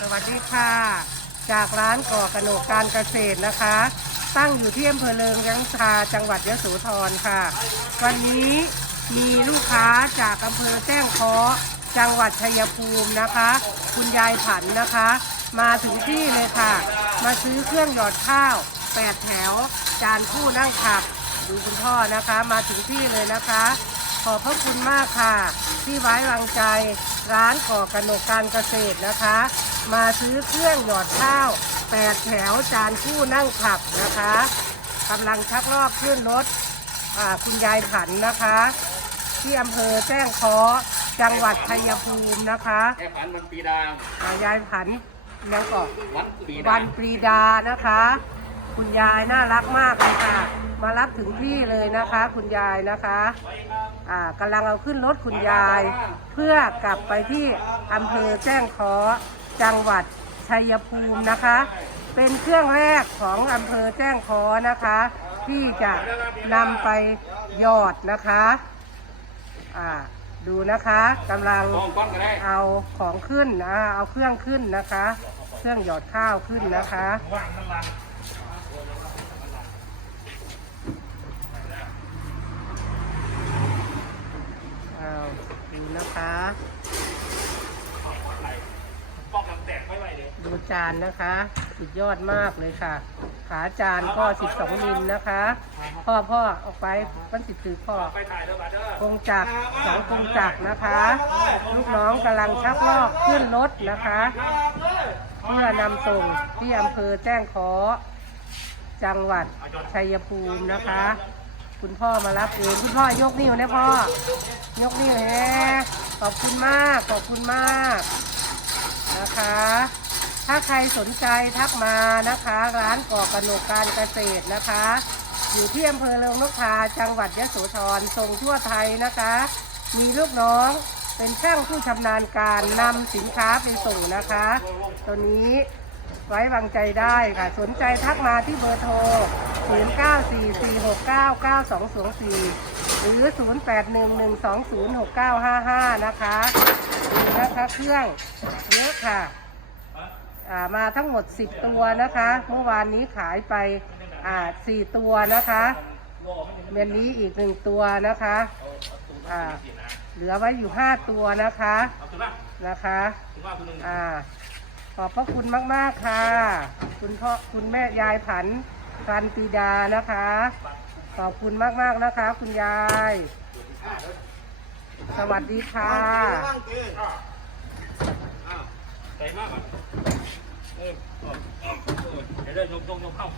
สวัสดีค่ะ จากร้านก่อกระโหนกการเกษตรนะคะ ตั้งอยู่ที่อำเภอเลิงยังชาจังหวัดยโสธรค่ะ วันนี้มีลูกค้าจากอำเภอแจ้งเคาะจังหวัดชัยภูมินะคะ คุณยายผันนะคะ มาถึงที่เลยค่ะ มาซื้อเครื่องหยอดข้าวแปดแถว จานคู่นั่งขับ ดูคุณพ่อนะคะ มาถึงที่เลยนะคะ ขอบพระคุณมากค่ะ ที่ไว้วางใจร้านก่อกระหนกการเกษตรนะคะ มาซื้อเครื่องหยอดข้าวแปดแถวจานคู่นั่งขับนะคะกำลังชักลอบขึ้นรถอ่าคุณยายผันนะคะ ที่อำเภอแจ้งเคาะจังหวัดชัยภูมินะคะแค่ฝันมันปีดางอ่ายายผันแล้วก็วันปีดาวังนปรีดานะคะ คุณยายน่ารักมากเลยค่ะ มารับถึงที่เลยนะคะ คุณยายนะคะอ่ากำลังเอาขึ้นรถคุณยาย เพื่อกลับไปที่อำเภอแจ้งเคาะ จังหวัดชัยภูมินะคะ เป็นเครื่องแรกของอำเภอแจ้งคาะนะคะ ที่จะนำไปหยอดนะคะอ่าดูนะคะกำลังเอาของขึ้นนะเอาเครื่องขึ้นนะคะ เครื่องหยอดข้าวขึ้นนะคะเอาดูนะคะ ดูจานนะคะ สุดยอดมากเลยค่ะ ขาจานก็ 12มิลนะคะ พ่อพ่อออกไปมันสิบถือพ่อไปถ่ายเด้อบัดเด้อกงจักรสองกงจักรนะคะ ลูกน้องกำลังชักลอกขึ้นรถนะคะ เพื่อนำส่งที่อำเภอแจ้งเคาะจังหวัดชัยภูมินะคะ คุณพ่อมารับเองคุณพ่อยกนิ้วนะพ่อยกนิ้วนะขอบคุณมาก ขอบคุณมากนะคะ ถ้าใครสนใจทักมานะคะ ร้านก่อกระหนกการเกษตรนะคะ อยู่ที่อำเภอเริงนกทาจังหวัดยะโสธรส่งทั่วไทยนะคะ มีลูกน้องเป็นช่างผู้ชำนาญการนำสินค้าไปส่งนะคะ ตัวนี้ไว้วางใจได้ค่ะ สนใจทักมาที่เบอร์โทร 0944699224 หรือ 0811206955 นะคะดูนะคะเครื่องเยอะค่ะ มาทั้งหมด 10 ตัวนะคะ เมื่อวานนี้ขายไปอ่า4ตัวนะคะเดือนนี้อีกหนึ่งตัวนะคะอ่าเหลือไว้อยู่5ตัวนะคะนะคะอ่าขอบพระคุณมาก ๆ ค่ะ คุณพ่อคุณแม่ยายผันพันปีดานะคะ ขอบคุณมาก ๆ นะคะ คุณยาย สวัสดีค่ะ มากอะเออเออเออเดี๋ยวเดินยกยกยกเข้า